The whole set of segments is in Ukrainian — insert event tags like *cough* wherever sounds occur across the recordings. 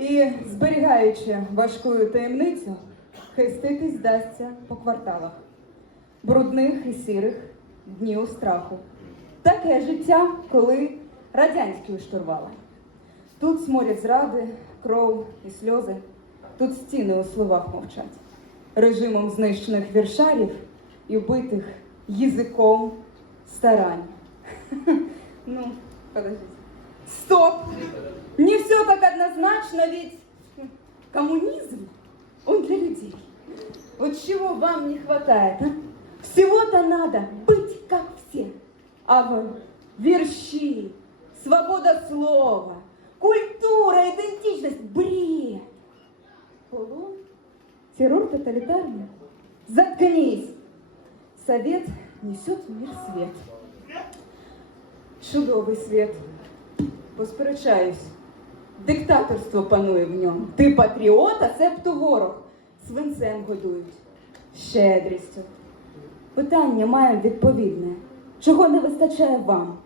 І зберігаючи важкою таємницю, хреститись здасться по кварталах, брудних і сірих днів страху. Таке життя, коли радянські штурвали. Тут сморять зради, кров і сльози, тут стіни у словах мовчать, режимом знищених віршарів і вбитих язиком старань. *laughs* Ну, подождите. Стоп! Не все так однозначно, ведь коммунизм, он для людей. Вот чего вам не хватает, а? Всего-то надо быть как все. А вы верши, свобода слова, культура, идентичность, бред. Полон, террор тоталитарный. Заткнись. Совет несет в мир свет. Чудовий світ. Посперечаюсь. Диктаторство панує в ньому. Ти патріот, а себто ворог. Свинцем годують, щедрістю. Питання маємо відповідне. Чого не вистачає вам?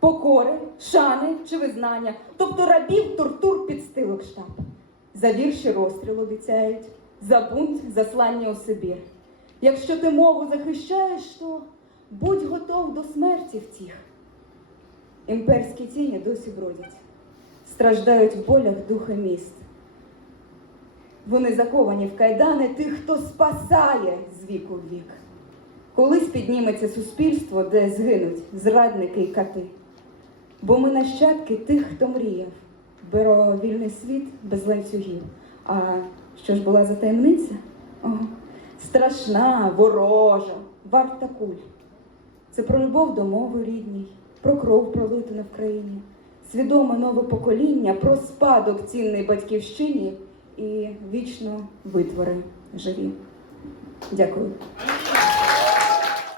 Покори, шани чи визнання, тобто рабів, тортур, підстилок штаб. За вірші розстріл обіцяють, за бунт заслання у Сибір. Якщо ти мову захищаєш, то будь готов до смерті втіх. Імперські тіні досі бродять, страждають в болях духа міст. Вони заковані в кайдани тих, хто спасає з віку в вік. Колись підніметься суспільство, де згинуть зрадники й кати. Бо ми нащадки тих, хто мріяв, беро вільний світ без ланцюгів. А що ж була за таємниця? О, страшна, ворожа, варта куль. Це про любов до мови рідній, про кров пролиту в країні, свідоме нове покоління, про спадок цінний батьківщині і вічно витвори живі. Дякую.